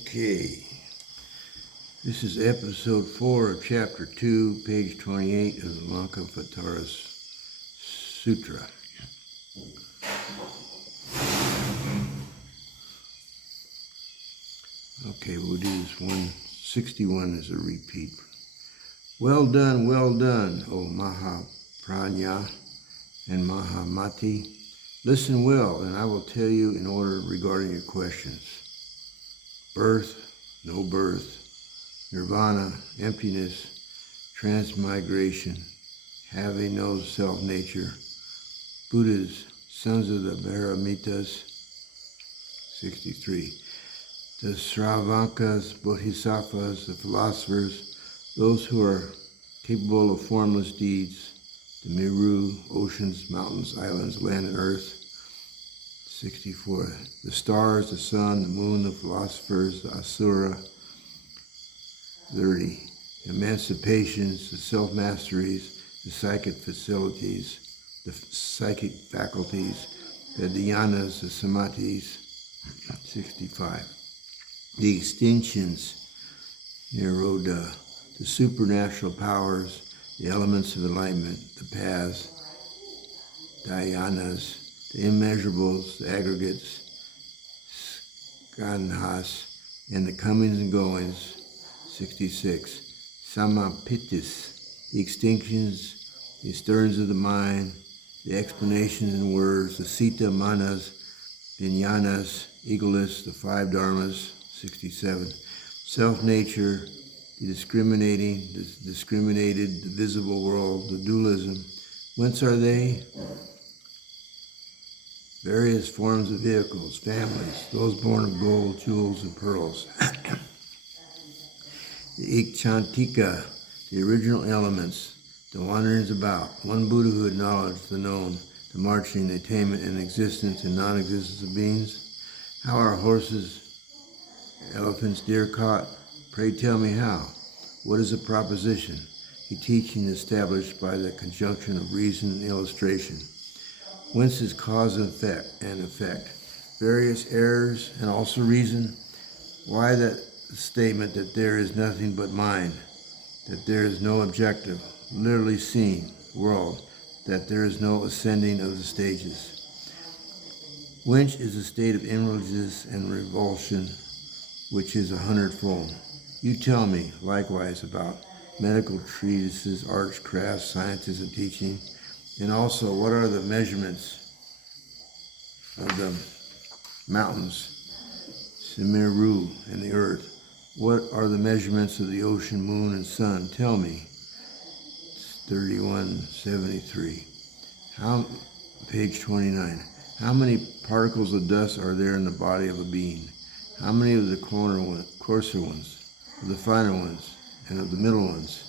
Okay, this is episode 4 of chapter 2, page 28 of the Lankavatara Sutra. Okay, we'll do this 161 as a repeat. Well done, O Mahaprajna and Mahamati. Listen well, and I will tell you in order regarding your questions. Birth, no birth, nirvana, emptiness, transmigration, having no self-nature, Buddhas, sons of the Paramitas, 63. The Sravankas, Bodhisattvas, the philosophers, those who are capable of formless deeds, the Meru, oceans, mountains, islands, land, and earth, 64. The stars, the sun, the moon, the philosophers, the asura, 30. Emancipations, the self-masteries, the psychic facilities, the psychic faculties, the dhyanas, the samadhis, 65. The extinctions, nirodha, the supernatural powers, the elements of enlightenment, the paths, dhyanas, the immeasurables, the aggregates, skandhas, and the comings and goings, 66. Samapitis, the extinctions, the stirrings of the mind, the explanations in words, the sita manas, vijnanas, egoists, the five dharmas, 67. Self-nature, the discriminating, the discriminated, the visible world, the dualism. Whence are they? Various forms of vehicles, families, those born of gold, jewels, and pearls. The Ikchantika, the original elements, the wanderings about, one Buddha who acknowledged the known, the marching, the attainment, and existence and non-existence of beings. How are horses, elephants, deer caught? Pray tell me how. What is a proposition? A teaching established by the conjunction of reason and illustration. Whence is cause and effect? Various errors and also reason. Why that statement that there is nothing but mind, that there is no objective, literally seen, world, that there is no ascending of the stages. Whence is a state of inwardness and revulsion, which is 100-fold. You tell me, likewise, about medical treatises, arts, crafts, sciences, and teaching, and also what are the measurements of the mountains, Meru, and the earth? What are the measurements of the ocean, moon, and sun? Tell me. It's 3173. Page 29. How many particles of dust are there in the body of a being? How many of the coarser ones, of the finer ones, and of the middle ones?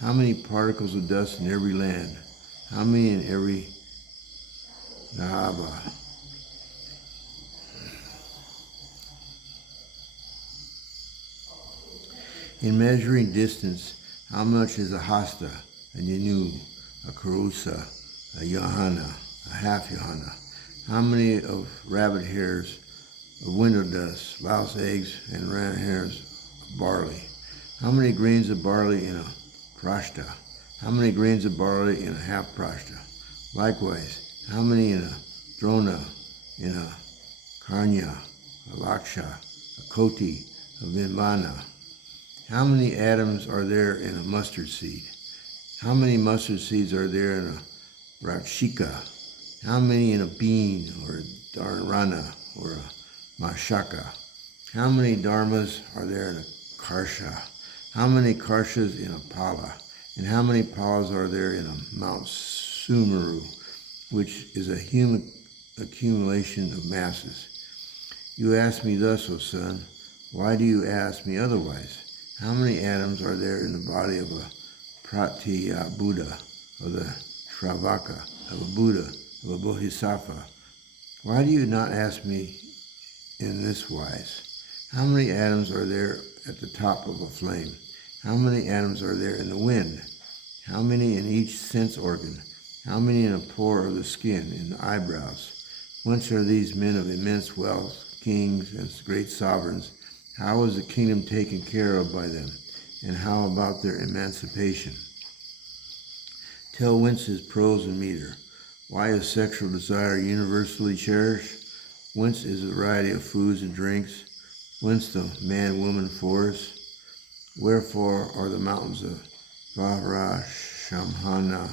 How many particles of dust in every land? How many in every Nahava? In measuring distance, how much is a hasta, a yanu, a karusa, a yahana, a half yahana? How many of rabbit hairs, of window dust, louse eggs, and rat hairs of barley? How many grains of barley in a prashta? How many grains of barley in a half prashta? Likewise, how many in a drona, in a karnya, a laksha, a koti, a vimana? How many atoms are there in a mustard seed? How many mustard seeds are there in a rakshika? How many in a bean, or a dharana, or a mashaka? How many dharmas are there in a karsha? How many karshas in a pala? And how many palas are there in a Mount Sumeru, which is a human accumulation of masses? You ask me thus, O son. Why do you ask me otherwise? How many atoms are there in the body of a Pratya Buddha, of the Shravaka, of a Buddha, of a Bodhisattva? Why do you not ask me in this wise? How many atoms are there at the top of a flame? How many atoms are there in the wind? How many in each sense organ? How many in a pore of the skin, in the eyebrows? Whence are these men of immense wealth, kings and great sovereigns, How is the kingdom taken care of by them? And how about their emancipation? Tell whence is prose and meter. Why is sexual desire universally cherished? Whence is the variety of foods and drinks? Whence the man-woman forest? Wherefore are the mountains of Varashamhana?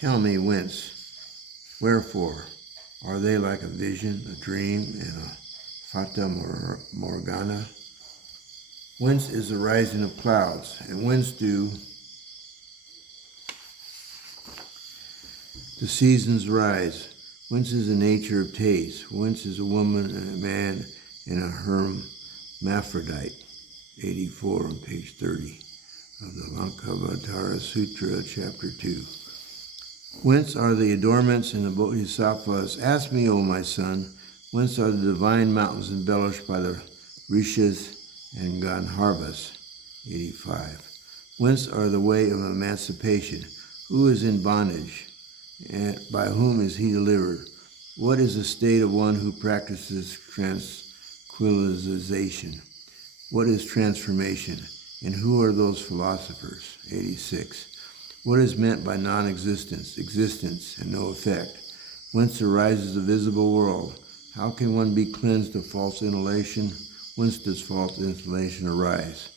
Tell me whence. Wherefore are they like a vision, a dream, and a fata morgana? Whence is the rising of clouds, and whence do the seasons rise? Whence is the nature of taste? Whence is a woman and a man and a hermaphrodite? 84 on page 30 of the Lankavatara Sutra, chapter 2. Whence are the adornments and the bodhisattvas? Ask me, O my son, whence are the divine mountains embellished by the rishis and Gandharvas? 85. Whence are the way of emancipation? Who is in bondage? And by whom is he delivered? What is the state of one who practices tranquilization? What is transformation? And who are those philosophers? 86. What is meant by non-existence, existence, and no effect? Whence arises the visible world? How can one be cleansed of false inhalation? Whence does false inhalation arise?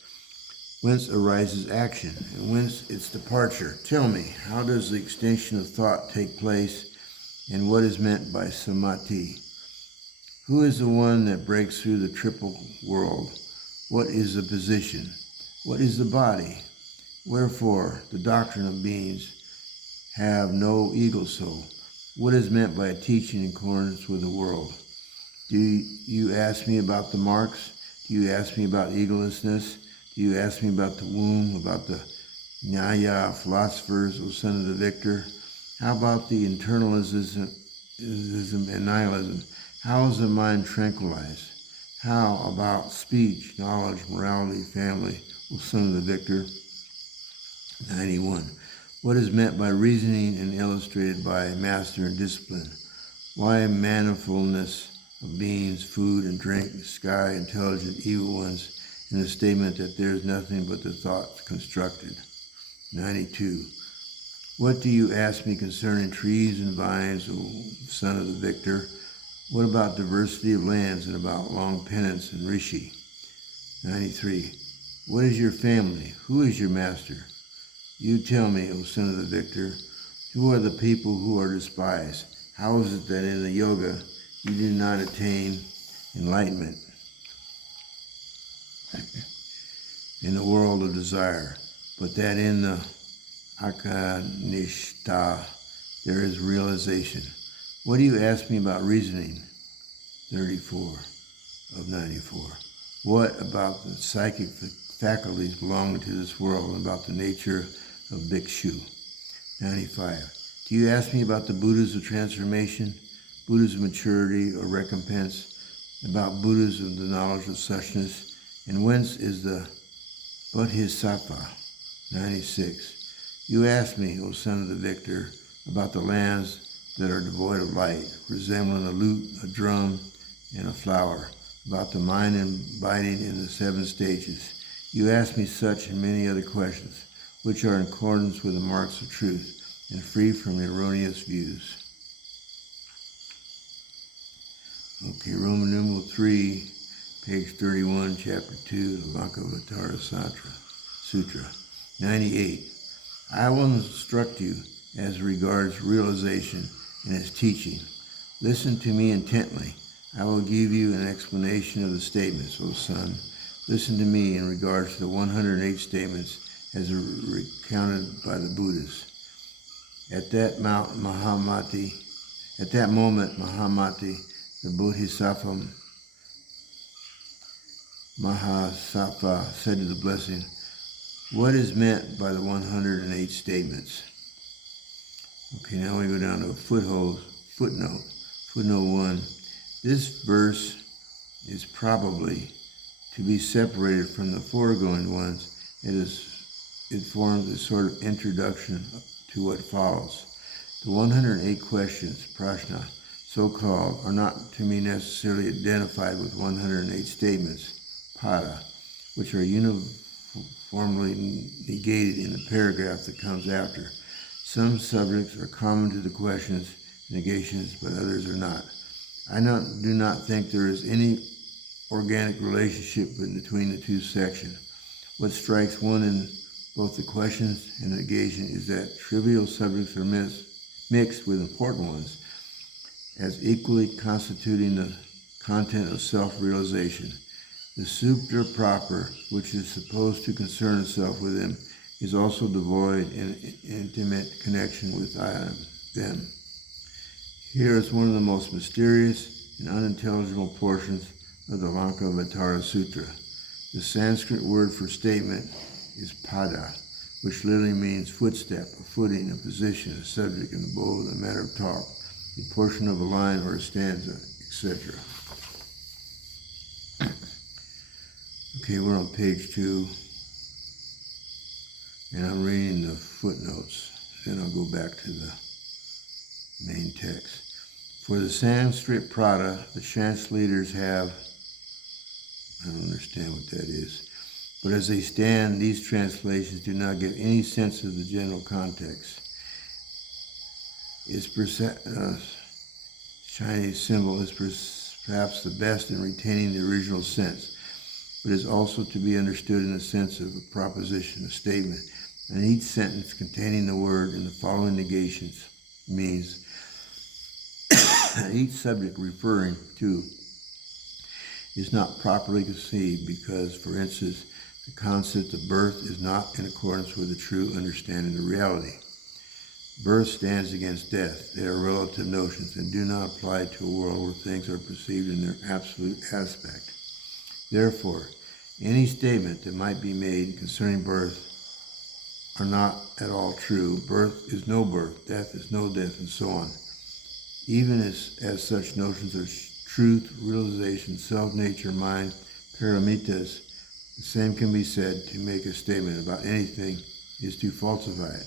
Whence arises action, and whence its departure? Tell me, how does the extinction of thought take place, and what is meant by samadhi? Who is the one that breaks through the triple world? What is the position? What is the body? Wherefore, the doctrine of beings have no ego soul. What is meant by a teaching in accordance with the world? Do you ask me about the marks? Do you ask me about egolessness? Do you ask me about the womb, about the Nyaya philosophers, O son of the victor? How about the internalism and nihilism? How is the mind tranquilized? How about speech, knowledge, morality, family, O son of the victor? 91. What is meant by reasoning and illustrated by master and discipline? Why manifoldness of beings, food and drink, sky, intelligent, evil ones, in the statement that there is nothing but the thoughts constructed? 92. What do you ask me concerning trees and vines, O son of the victor? What about diversity of lands and about long penance and rishi? 93. What is your family? Who is your master? You tell me, O son of the victor, who are the people who are despised? How is it that in the yoga you do not attain enlightenment in the world of desire, but that in the akanishta there is realization? What do you ask me about reasoning? 34 of 94. What about the psychic faculties belonging to this world and about the nature of bhikshu? 95. Do you ask me about the Buddhas of transformation, Buddhas of maturity or recompense, about Buddhas of the knowledge of suchness, and whence is the bodhisattva? 96. You ask me, O son of the victor, about the lands that are devoid of light, resembling a lute, a drum, and a flower, about the mind abiding in the 7 stages. You ask me such and many other questions, which are in accordance with the marks of truth and free from erroneous views. Okay, Roman numeral 3, page 31, chapter 2, the Lankavatara Sutra. 98. I will instruct you as regards realization and its teaching. Listen to me intently. I will give you an explanation of the statements, O son. Listen to me in regards to the 108 statements as recounted by the Buddhas. At that moment, Mahamati, the Bodhisattva Mahasattva, said to the blessing, what is meant by the 108 statements? Okay, now we go down to a footnote. Footnote 1. This verse is probably to be separated from the foregoing ones. It forms a sort of introduction to what follows. The 108 questions, prashna, so-called, are not to be necessarily identified with 108 statements, pada, which are uniformly negated in the paragraph that comes after. Some subjects are common to the questions, negations, but others are not. I do not think there is any organic relationship between the two sections. What strikes one in both the questions and the negation is that trivial subjects are mixed with important ones, as equally constituting the content of self-realization. The sutra proper, which is supposed to concern itself with them, is also devoid of intimate connection with them. Here is one of the most mysterious and unintelligible portions of the Lankavatara Sutra. The Sanskrit word for statement is pada, which literally means footstep, a footing, a position, a subject, an abode, a matter of talk, a portion of a line or a stanza, etc. Okay, we're on page 2, and I'm reading the footnotes. Then I'll go back to the main text. For the Sanskrit Prada, the translators have, I don't understand what that is, but as they stand, these translations do not give any sense of the general context. Its Chinese symbol is perhaps the best in retaining the original sense, but is also to be understood in the sense of a proposition, a statement, and each sentence containing the word in the following negations means each subject referring to is not properly conceived because, for instance, the concept of birth is not in accordance with the true understanding of reality. Birth stands against death. They are relative notions and do not apply to a world where things are perceived in their absolute aspect. Therefore, any statement that might be made concerning birth are not at all true. Birth is no birth, death is no death, and so on. Even as such notions are truth, realization, self-nature, mind, paramitas, the same can be said to make a statement about anything is to falsify it.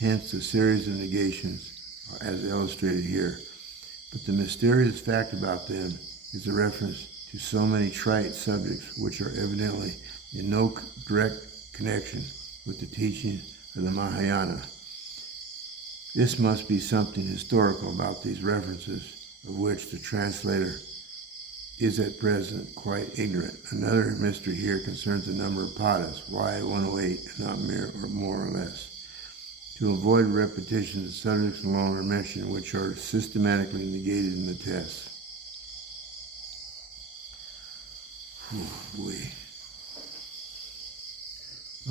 Hence, the series of negations are as illustrated here. But the mysterious fact about them is the reference to so many trite subjects which are evidently in no direct connection with the teaching of the Mahayana. This must be something historical about these references, of which the translator is at present quite ignorant. Another mystery here concerns the number of padas, why 108 and not more or less. To avoid repetition, the subjects alone are mentioned, which are systematically negated in the test. Oh boy.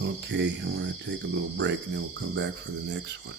Okay, I'm going to take a little break and then we'll come back for the next one.